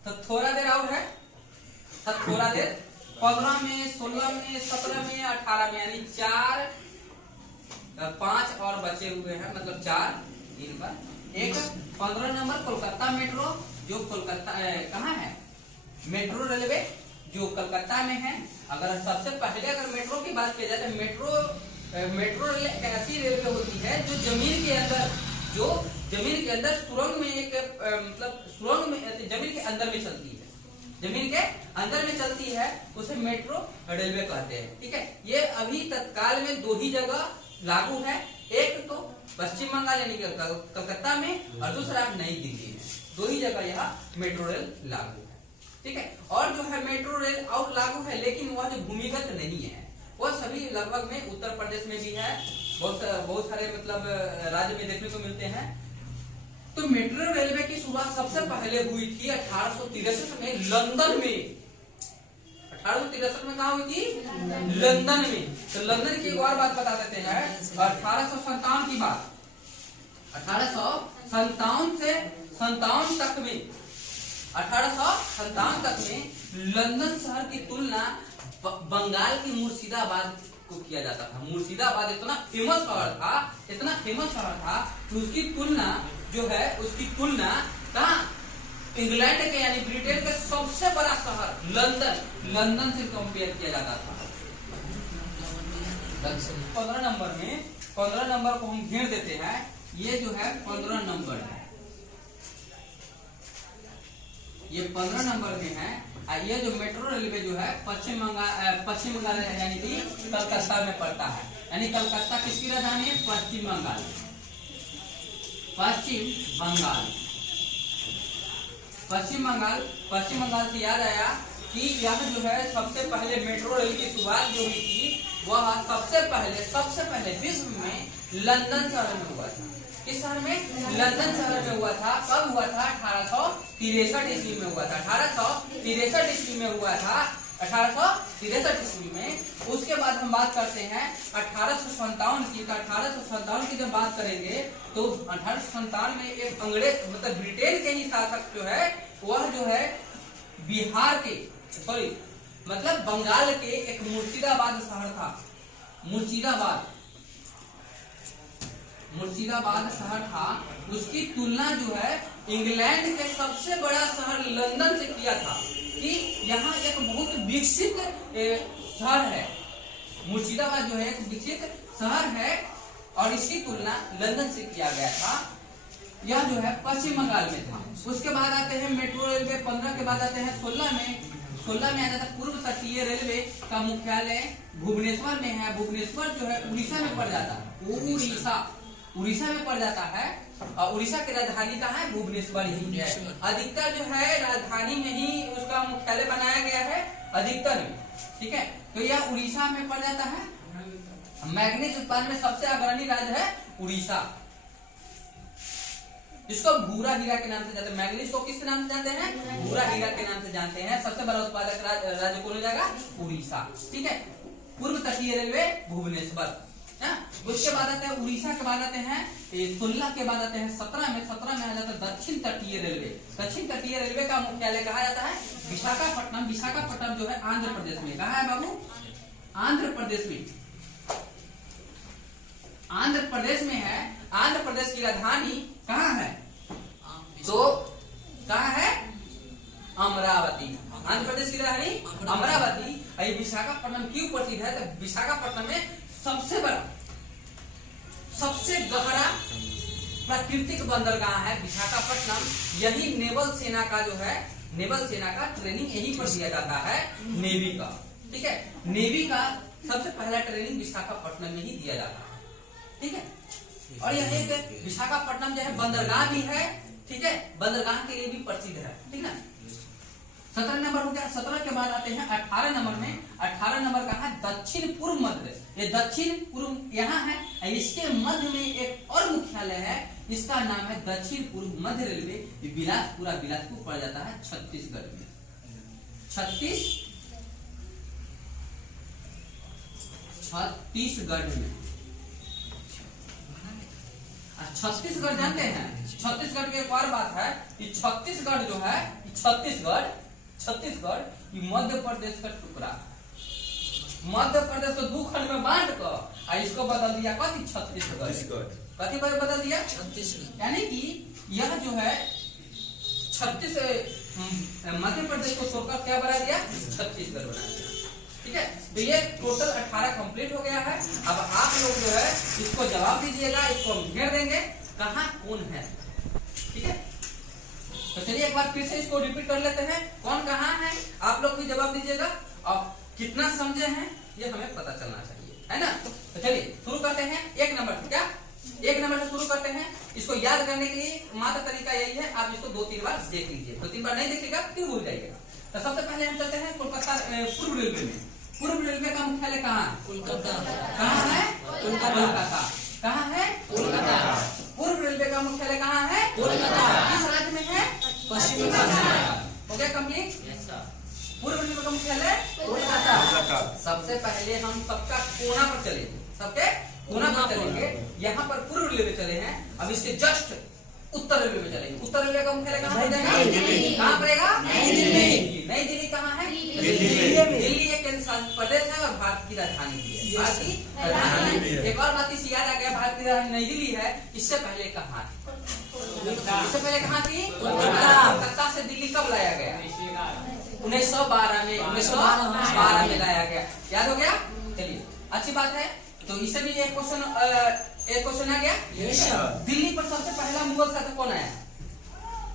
तो थोड़ा देर और है, थोड़ा देर 15 में, 16 में, 17 में, 18 में, यानी 5 और बचे हुए हैं, मतलब 4 दिन पर। एक 15 नंबर कोलकाता मेट्रो, जो कोलकाता कहाँ है? मेट्रो रेलवे जो कलकत्ता में है। अगर सबसे पहले अगर मेट्रो की बात की जाए तो मेट्रो रेल एक ऐसी रेलवे होती है जो जमीन के अंदर सुरंग में एक मतलब सुरंग में जमीन के अंदर में चलती है, जमीन के अंदर में चलती है, उसे मेट्रो रेलवे कहते हैं। ठीक है, ये अभी तत्काल में 2 ही जगह लागू है, एक तो पश्चिम बंगाल यानी कि कलकत्ता में, और दूसरा नई दिल्ली में। 2 ही जगह यहाँ मेट्रो रेल लागू है। ठीक है, और जो है मेट्रो रेल और लागू है, लेकिन वह जो भूमिगत नहीं है, वह सभी लगभग में उत्तर प्रदेश में भी है, बहुत सारे मतलब राज्य में देखने को मिलते हैं। तो मेट्रो रेलवे की शुरुआत सबसे पहले हुई थी 1863 में लंदन में। 1863 में कहा हुई थी? लंदन में। तो लंदन की एक और बात बता देते हैं, 1857 की बात। 1857 से 57 तक में, 1857 तक में लंदन शहर की तुलना बंगाल की मुर्शिदाबाद को किया जाता था। मुर्शिदाबाद इतना फेमस शहर था कि उसकी तुलना कहाँ? इंग्लैंड के यानी ब्रिटेन के सबसे बड़ा शहर लंदन से कंपेयर किया जाता था। 15 नंबर को हम घेर देते हैं। ये जो है 15 नंबर है, ये 15 नंबर में है। ये जो मेट्रो रेलवे जो है पश्चिम बंगाल यानी कि कलकत्ता में पड़ता है। यानी कलकत्ता किसकी राजधानी है? पश्चिम बंगाल से याद आया कि यह जो है सबसे पहले मेट्रो रेल की शुरुआत जो हुई थी वह सबसे पहले विश्व में लंदन शहर में हुआ था। किस शहर में? लंदन शहर में हुआ था। कब हुआ था? 1863 ईस्वी में हुआ था। 1863 ईस्वी में हुआ था। 1863 ईस्वी में। उसके बाद हम बात करते हैं 1857 की। 1857 की जब बात करेंगे तो 1857 में एक अंग्रेज मतलब ब्रिटेन के ही शासक जो है वह जो है मतलब बंगाल के एक मुर्शिदाबाद शहर था। मुर्शिदाबाद शहर था, उसकी तुलना जो है इंग्लैंड के सबसे बड़ा शहर लंदन से किया था कि यहाँ एक बहुत विकसित शहर है। मुर्शिदाबाद जो है एक विकसित शहर है और इसकी तुलना लंदन से किया गया था। यह जो है पश्चिम बंगाल में था। उसके बाद आते हैं मेट्रो रेलवे। 15 के बाद आते हैं 16 में आ जाता है पूर्व तटीय रेलवे का मुख्यालय भुवनेश्वर में है। भुवनेश्वर जो है उड़ीसा में पड़ जाता है। उड़ीसा में पड़ जाता है और उड़ीसा की राजधानी कहाँ है? भुवनेश्वर ही है। अधिकतर जो है राजधानी में ही उसका मुख्यालय बनाया गया है, अधिकतर में। ठीक है, तो यह उड़ीसा में पड़ जाता है। मैग्नीज उत्पादन में सबसे अग्रणी राज्य है उड़ीसा। इसको भूरा हीरा के नाम से जानते हैं। मैंगनीज को किस नाम से जानते हैं? भूरा हीरा के नाम से जानते हैं। सबसे बड़ा उत्पादक राज्य कौन हो जाएगा? उड़ीसा। ठीक है, पूर्व तटीय रेलवे भुवनेश्वर। उसके बाद आते हैं उड़ीसा के बाद आते हैं 16 के बाद आते हैं 17 में आ जाता है दक्षिण तटीय रेलवे। दक्षिण तटीय रेलवे का मुख्यालय कहा जाता है विशाखापट्टनम। विशाखापट्टनम जो है आंध्र प्रदेश में। कहा है बाबू? आंध्र प्रदेश में। आंध्र प्रदेश में है। आंध्र प्रदेश की राजधानी कहाँ है? तो कहाँ है? अमरावती। आंध्र प्रदेश की राजधानी अमरावती। विशाखापट्टनम क्यों प्रसिद्ध है? तो विशाखापट्टनम में सबसे बड़ा, सबसे गहरा प्राकृतिक बंदरगाह है विशाखापट्टनम। यही नेवल सेना का जो है, नेवल सेना का ट्रेनिंग यहीं पर दिया जाता है, नेवी का। ठीक है, नेवी का सबसे पहला ट्रेनिंग विशाखापट्टनम में ही दिया जाता है। ठीक है, और यह एक विशाखापट्टनम जो है बंदरगाह भी है। ठीक है, बंदरगाह के लिए भी प्रसिद्ध है। ठीक है, 17 नंबर हो गया। 17 के बाद आते हैं 18 नंबर में। 18 नंबर का है दक्षिण पूर्व मध्य। ये दक्षिण पूर्व यहाँ है। इसके मध्य में एक और मुख्यालय है, इसका नाम है दक्षिण पूर्व मध्य रेलवे। बिलासपुर पड़ जाता है छत्तीसगढ़ में। छत्तीसगढ़ में। छत्तीसगढ़ जानते हैं? छत्तीसगढ़ की एक और बात है कि छत्तीसगढ़ जो है, छत्तीसगढ़ मध्य प्रदेश का टुकड़ा। मध्य प्रदेश को दो खंड में बांट कर इसको बदल दिया कथी? छत्तीसगढ़। कथी पर बदल दिया? छत्तीसगढ़। यानी कि यह जो है मध्य प्रदेश को छोड़कर क्या बना दिया? छत्तीसगढ़ बना दिया। ठीक है, तो ये टोटल 18 कंप्लीट हो गया है। अब आप लोग जो है इसको जवाब दीजिएगा, इसको हम घेर देंगे कहाँ कौन है। ठीक है, तो चलिए एक बार फिर से इसको रिपीट कर लेते हैं। कौन कहाँ है आप लोग भी जवाब दीजिएगा, और कितना समझे हैं ये हमें पता चलना चाहिए, है ना। तो चलिए शुरू करते हैं 1 नंबर से। क्या 1 नंबर से शुरू करते हैं। इसको याद करने के लिए मात्र तरीका यही है, आप इसको 2-3 बार देख लीजिए। 2-3 बार नहीं देखिएगा फिर भूल जाइएगा। तो सबसे पहले हम चलते हैं कोलकाता पूर्व रेलवे में। पूर्व रेलवे का मुख्यालय कहाँ है? कोलकाता। कहाँ है? कोलकाता। कहाँ है? कोलकाता। पूर्व रेलवे का मुख्यालय कहाँ है? कोलकाता। किस राज्य में है? पश्चिम बंगाल। हो गया कंप्लीट? पूर्व रेलवे का मुख्यालय कोलकाता। सबसे पहले हम सबका कोना पर चलेंगे, सबके कोना पर चलेंगे। यहाँ पर पूर्व रेलवे चले हैं, अब इसके जस्ट उत्तर रेलवे में चलेंगे। उत्तर रेलवे का मुख्यालय कहाँ पड़ेगा? कहाँ पड़ेगा? नई दिल्ली। नई दिल्ली कहाँ है? दिल्ली एक केंद्र शासित प्रदेश है और भारत की राजधानी भी है। भारत की राजधानी। एक और बात इसे याद आ गया, भारत की राजधानी नई दिल्ली है। इससे पहले कहाँ थी? इससे पहले कहाँ थी? कोलकाता से दिल्ली कब लाया गया? 1912 में। 1912 में लाया गया। याद हो गया? चलिए अच्छी बात है। तो इससे भी एक क्वेश्चन आ गया। दिल्ली पर सबसे पहला मुगल शासक कौन आया?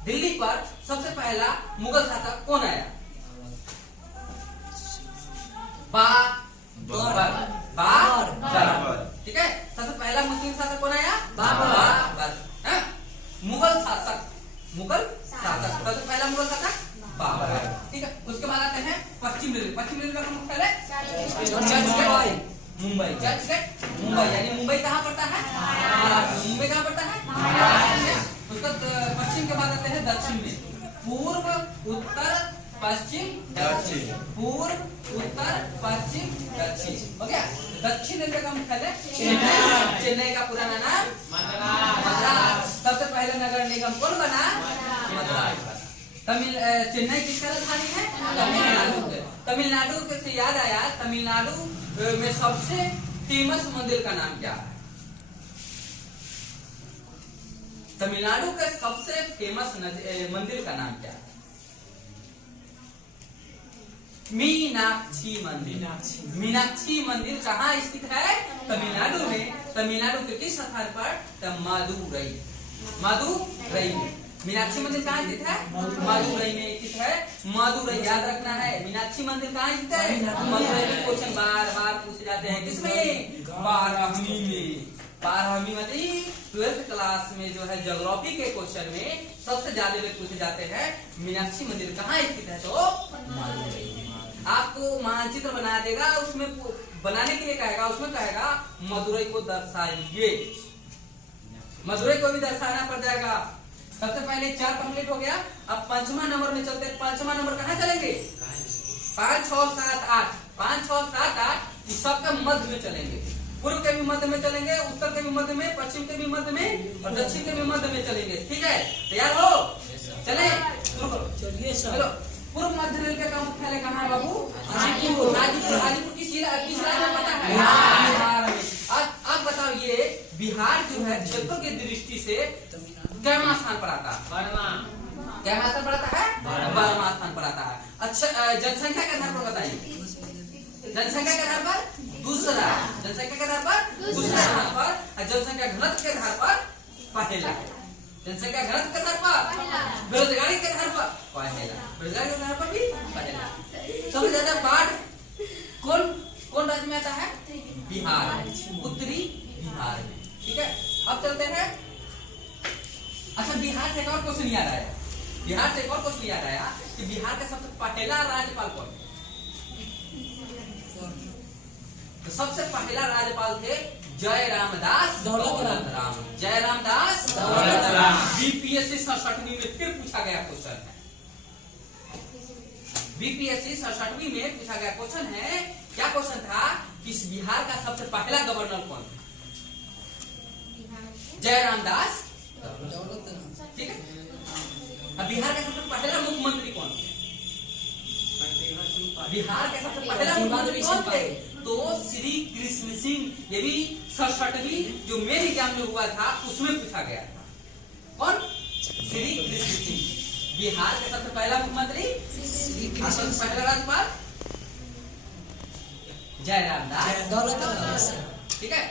दिल्ली पर सबसे पहला मुगल शासक कौन आया? बाबर। ठीक है, सबसे पहला मुस्लिम शासक कौन आया? बाबर। मुगल शासक सबसे पहला मुगल शासक बाबर है। ठीक है, उसके बाद आते हैं पश्चिम रेलवे। पश्चिम रेलवे का मुख्यालय मुंबई। चर्चगेट मुंबई। यानी मुंबई कहाँ पड़ता है? मुंबई कहाँ पड़ता है? उसका पश्चिम के बाद आते हैं दक्षिण में। पूर्व उत्तर पश्चिम दक्षिण। पूर्व उत्तर पश्चिम दक्षिण। हो गया। दक्षिण रेलवे का मुख्यालय चेन्नई। चेन्नई का पुराना नाम मद्रास। सबसे पहले नगर निगम कौन बना? मद्रास। चेन्नई किसका राजधानी है? तमिलनाडु। तमिलनाडु से याद आया, तमिलनाडु में सबसे फेमस मंदिर का नाम क्या है? तमिलनाडु के सबसे फेमस मंदिर का नाम क्या है? मीनाक्षी मंदिर। मीनाक्षी मंदिर कहाँ स्थित है? तमिलनाडु में। तमिलनाडु के किस स्थान पर? मदुरई में। मीनाक्षी मंदिर कहाँ स्थित है? मदुरई में स्थित है। मदुरई याद रखना है। मीनाक्षी मंदिर कहाँ स्थित है? मदुरई में। क्वेश्चन बार बार पूछे जाते हैं। किसमें? 12वीं में। 12वीं मतलब 12th क्लास में जो है ज्योग्राफी के क्वेश्चन में सबसे ज्यादा पूछे जाते हैं मीनाक्षी मंदिर कहाँ स्थित है? तो मदुरई में। आपको मानचित्र बना देगा, उसमें बनाने के लिए कहेगा, उसमें कहेगा मदुरई को दर्शाइए। मदुरई को भी दर्शाना पड़ जाएगा। सबसे पहले 4 कंप्लीट हो गया। अब 5वां नंबर में चलते हैं। 5वां नंबर कहाँ चलेंगे? 5 6 7 8 5 6 7 8 इस सब के मध्य में चलेंगे। पूर्व के भी मध्य में चलेंगे, उत्तर के भी मध्य में, पश्चिम के भी मध्य में और दक्षिण के भी मध्य में चलेंगे। ठीक है, तैयार हो? चले चलिए सर। चलो। पूर्व मध्य रेलवे का मुख्यालय कहाँ है बाबू? हाजीपुर। हाजीपुर किस राज्य में पता है? बिहार में। अब बताओ ये बिहार जो है क्षेत्रों की दृष्टि से कैमा स्थान पर आता है? क्या स्थान पर आता है? 12वां स्थान पर आता है। अच्छा, जनसंख्या के आधार पर बताइए। जनसंख्या के आधार पर दूसरा, जनसंख्या के आधार पर दूसरा स्थान पर, जनसंख्या घनत्व के आधार पर पहला, जनसंख्या घनत्व के आधार पर, बेरोजगारी के आधार पर पहला, बेरोजगारी के आधार पर भी पहला। सबसे ज्यादा बाढ़ कौन राज्य में आता है? बिहार, उत्तरी बिहार में। ठीक है, अब चलते हैं। अच्छा, बिहार से एक और क्वेश्चन याद आया। बिहार से एक और क्वेश्चन याद आया कि बिहार का सबसे पहला राज्यपाल कौन है? तो सबसे पहला राज्यपाल थे जयराम दास दौलतराम। जयराम दास दौलतराम। बीपीएससी 67वीं में फिर पूछा गया क्वेश्चन है। बीपीएससी 67वीं में पूछा गया क्वेश्चन है। क्या क्वेश्चन था कि इस बिहार का सबसे पहला गवर्नर कौन था? जयराम दास दौलतराम। ठीक है, अब बिहार का सबसे पहला मुख्यमंत्री कौन थे? बिहार के सबसे पहला मुख्यमंत्री कौन थे? तो श्री कृष्ण सिंह। ये भी 67वीं जो मेन एग्जाम में हुआ था उसमें पूछा गया। कौन? श्री कृष्ण सिंह। बिहार का सबसे पहला मुख्यमंत्री, सबसे पहला राज्यपाल जयराम दास दौलतराम। ठीक है,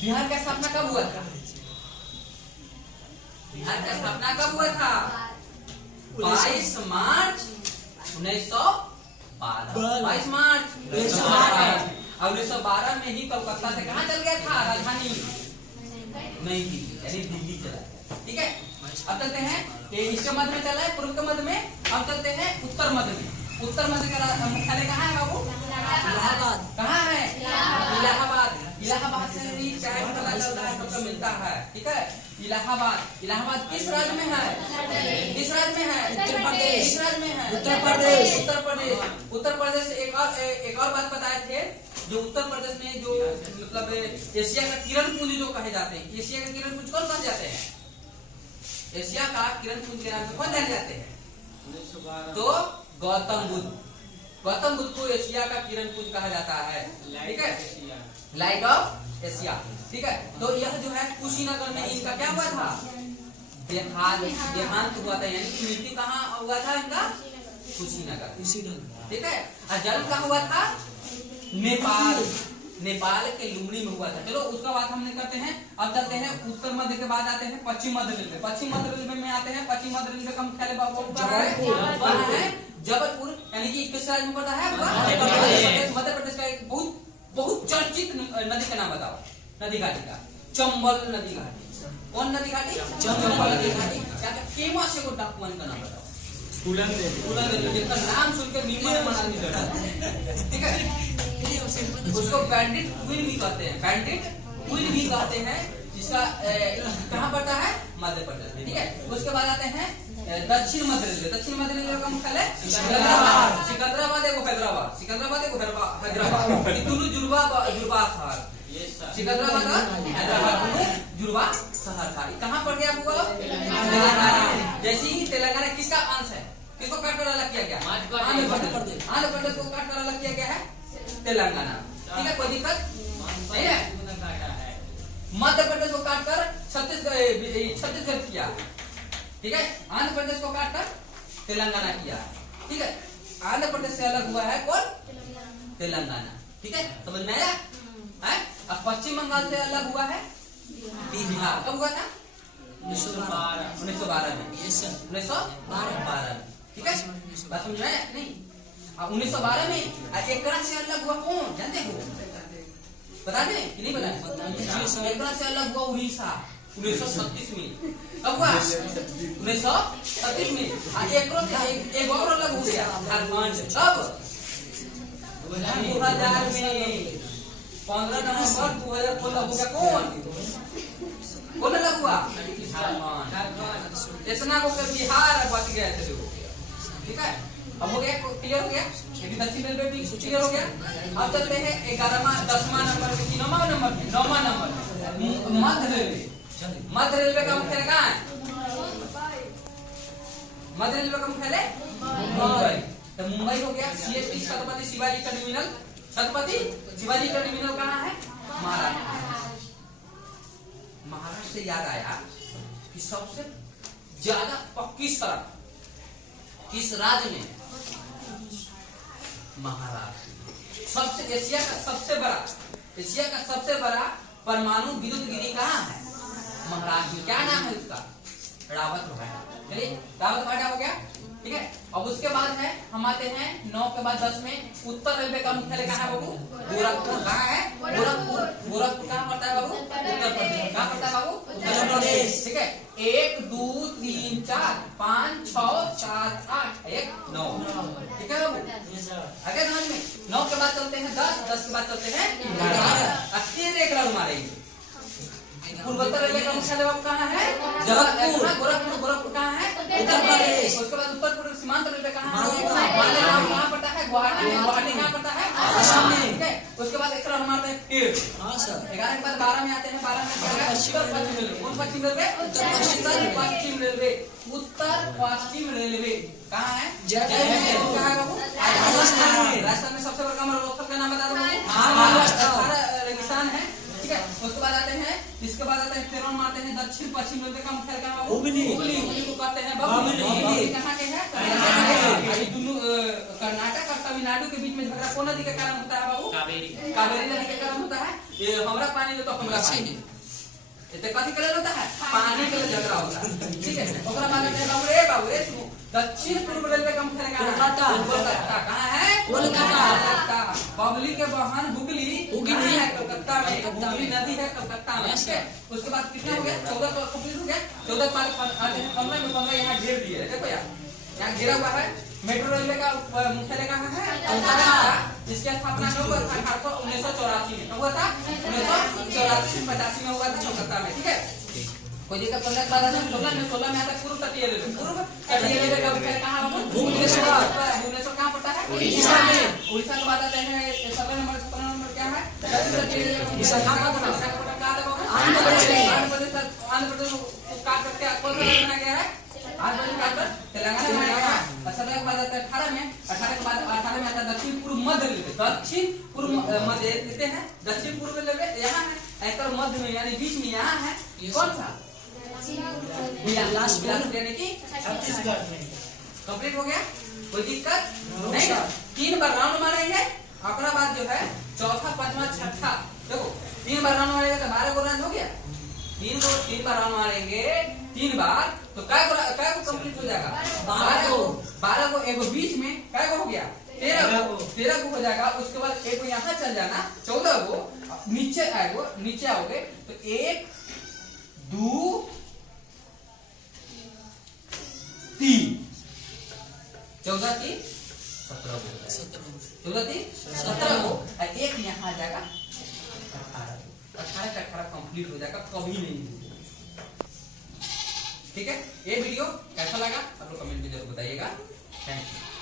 बिहार का स्थापना कब हुआ था? बिहार का स्थापना कब हुआ था? 22 मार्च 1912। 22 मार्च 1912। और 1912 में ही कलकत्ता से कहाँ चल गया था? राजधानी नई दिल्ली, यानी दिल्ली चला गया। ठीक है, अब चलते हैं। इसके मध्य में चला है, पूर्व के मध्य में। अब चलते हैं उत्तर मध्य में। उत्तर मध्य का मुख्यालय कहाँ है बाबू? इलाहाबाद। कहाँ है? इलाहाबाद। इलाहाबाद से ही चाय पता चलता है, सबको मिलता है। ठीक है, इलाहाबाद। इलाहाबाद किस राज्य में है? किस राज्य में है? उत्तर प्रदेश। किस राज्य में है? उत्तर प्रदेश। उत्तर प्रदेश। उत्तर प्रदेश से एक और बात बताए थे, जो उत्तर प्रदेश में जो मतलब एशिया का किरण पुंज जो कहे जाते हैं। एशिया का किरण पुंज कौन कहे जाते हैं? एशिया का किरण पुंज के नाम से कौन जाने जाते हैं? तो गौतम बुद्ध। गौतम बुद्ध को एशिया का किरण पुंज कहा जाता है। ठीक है, लाइट ऑफ एशिया। ठीक है, तो यह जो है कुशीनगर में इनका क्या हुआ था? देहांत हुआ था, यानी कि मृत्यु कहाँ हुआ था इनका? कुशीनगर। ठीक है, और जन्म कहाँ हुआ था? नेपाल। नेपाल के लुम्बिनी में हुआ था। चलो उसका बात हम नहीं करते हैं। अब चलते हैं उत्तर मध्य के बाद आते हैं पश्चिम मध्य रेलवे। पश्चिम मध्य रेलवे में आते हैं। पश्चिम मध्य रेलवे का मुख्यालय जबलपुर, यानी कि किस राज्य में पड़ता है? मध्य प्रदेश का एक बहुत चर्चित नदी का नाम बताओ। नदी घाटी का चंबल नदी घाटी। कौन नदी घाटी? चंबल नदी घाटी। क्या फेमस है वो डाकुआन का नाम बताओ? फूलन देवी। जिसका नाम सुनकर नीमन मना नहीं करता। ठीक है, उसको बैंडिट क्वीन भी कहते हैं। बैंडिट क्वीन भी कहते हैं, जिसका कहाँ पड़ता है? मध्य प्रदेश। ठीक है, उसके बाद आते हैं दक्षिण मध्य रेलवे। दक्षिण मध्य रेलवे का मुख्यालय सिकंदराबाद। सिकंदराबाद एगो हैदराबाद। सिकंदराबाद एगो हैदराबाद। दोनों जुड़वा शहर। सिकंदराबाद और हैदराबाद जुड़वा शहर था। कहाँ पड़ गया हुआ? तेलंगाना। जैसे ही तेलंगाना किसका अंश है? किसको काट कर अलग किया गया? आंध्र प्रदेश। आंध्र प्रदेश को काट कर अलग किया गया है तेलंगाना। ठीक है, कोई दिक्कत नहीं है। मध्य प्रदेश को काटकर छत्तीसगढ़ किया। ठीक है, आंध्र प्रदेश को काटकर तेलंगाना किया। ठीक है, आंध्र प्रदेश से अलग हुआ है कौन? तेलंगाना। ठीक है, समझ में आया? अब पश्चिम बंगाल से अलग हुआ है बिहार। कब हुआ था? 1912 में। 1912। ठीक है, बात समझ में आया नहीं? 1912 में एक से अलग हुआ कौन जानते हो? बता दें कि नहीं बताए? एक से अलग हुआ उड़ीसा 1936 में। कब हुआ? 1936 में। एक और अलग हो गया झारखंड। कब? 2000 में। 15 नवंबर 2016 हो गया कौन? बोलने लगुआ इतना को के बिहार बच गया थे लोग, ठीक है। अब हो गया, क्लियर हो गया, ये दक्षिण रेलवे भी क्लियर हो गया। अब चलते हैं 11वां 10वां नंबर पे, 9वां नंबर पे, 9वां नंबर मध्य रेलवे। मध्य रेलवे का मुख्यालय कहाँ है? मध्य रेलवे का मुख्यालय मुंबई। तो मुंबई हो गया। CST Chhatrapati Shivaji terminal, Chhatrapati Shivaji terminal कहाँ है? महाराष्ट्र। महाराष्ट्र से याद आया कि सबसे ज्यादा पक्की सड़क किस राज्य में? महाराष्ट्र। सबसे एशिया का सबसे बड़ा परमाणु विद्युत गिरी कहाँ है? महाराष्ट्र में। क्या नाम है उसका? रावत भाटा। चलिए, रावत भाटा हो गया, ठीक है। अब उसके बाद है, हम आते हैं 9 के बाद 10 में, उत्तर रेलवे का मुख्यालय कहाँ है बाबू? गोरखपुर। कहाँ है? गोरखपुर। गोरखपुर कहाँ पड़ता है बाबू? उत्तर प्रदेश। कहाँ पड़ता है बाबू? उत्तर प्रदेश, ठीक है। 1 2 3 4 5 6 7 8 1 9, ठीक है बाबू। आगे समझ में। 9 के बाद चलते हैं 10, 10 के बाद चलते हैं 11। 3 एक राउंड मारेंगे। पूर्वोत्तर रेलवे का मुख्यालय बाबू कहाँ है? गोरखपुर। गोरखपुर कहाँ है? उत्तर प्रदेश। उसके बाद उत्तर पूर्व सीमांत रेलवे कहाँ है? मालेगांव। कहाँ पड़ता है? गुवाहाटी में। गुवाहाटी कहाँ पड़ता है? असम में, ठीक है। उसके बाद एक राउंड मारते हैं फिर। हाँ सर। 11 के बाद 12 में आते हैं। 12 में क्या है? उत्तर पश्चिम रेलवे। कौन पश्चिम रेलवे? उत्तर पश्चिम रेलवे। उत्तर पश्चिम रेलवे कहाँ है? जयपुर। कहाँ है बाबू? राजस्थान में। राजस्थान में सबसे बड़ा मरुस्थल का नाम बता दो। रेगिस्तान है, ठीक है। उसके बाद आते हैं, इसके बाद आते हैं फिर हम आते हैं दक्षिण पश्चिम रेलवे का मुख्यालय कहाँ है? हुबली। हुबली को कहते हैं बाबू। कहाँ के है? दोनों कर्नाटक और तमिलनाडु के बीच में झगड़ा कौन नदी के कारण होता है बाबू? कावेरी नदी के कारण होता है। ये हमरा पानी तो हमरा पानी, इतने कथी के लिए होता है? पानी के लिए झगड़ा होता है, ठीक है। ओकरा बाद है बाबू रे सुनो, दक्षिण पूर्व रेलवे का मुख्यालय कहाँ है? कोलकाता। कहाँ है? कोलकाता। बबली के बहन हुगली है कलकत्ता में। हुगली नदी है कलकत्ता में, ठीक है। उसके बाद कितना हो गया? 14 तो कंप्लीट हो गया। 14 के बाद 15 में 15 यहाँ घेर दिए है, देखो यार यहाँ घेरा हुआ है। मेट्रो रेलवे का मुख्यालय कहाँ है? कोलकाता। जिसकी स्थापना 1984 में हुआ था। 1984-85 में हुआ था कोलकाता में, ठीक है। कोई दिक्कत? 15 के बाद 16 में आता है पूर्व तटीय रेलवे। पूर्व तटीय रेलवे का मुख्यालय कहाँ है? भुवनेश्वर। भुवनेश्वर कहाँ पड़ता है? उड़ीसा में। उड़ीसा के बाद आते हैं 17 नंबर क्या है? विशाखापट्टनम। आंध्र प्रदेश। आंध्र प्रदेश को काट करके कौन सा राज्य बना गया है? आंध्र प्रदेश काट कर तेलंगाना बनाया गया है। 17 के बाद आता है 18 में। 18 के बाद 18 में आता है दक्षिण पूर्व मध्य रेलवे। दक्षिण पूर्व मध्य देते हैं। दक्षिण पूर्व रेलवे यहाँ है, एक मध्य में यानी बीच में यहाँ है। कौन सा? बिलासपुर यानी कि छत्तीसगढ़ में। कंप्लीट हो गया, कोई दिक्कत नहीं। 3 बार राउंड मारेंगे, अगला बार जो है चौथा, पांचवा, छठा, देखो 3 बार राउंड मारेंगे तो 12 को रन हो गया। 3 बार राउंड मारेंगे 3 बार तो काय को कंप्लीट हो जाएगा? 12 को। एक बीच में काय को हो गया? 13 को हो जाएगा। उसके बाद एक यहाँ चल जाना, 14 को नीचे आएगो, नीचे आओगे तो 1 2 3 14 की 17 को 14 की 17 को और एक यहाँ आ जाएगा 18 का 18 कंप्लीट हो जाएगा, कभी नहीं होगा, ठीक है। ये वीडियो कैसा लगा आप लोग कमेंट में जरूर बताइएगा। Thank you.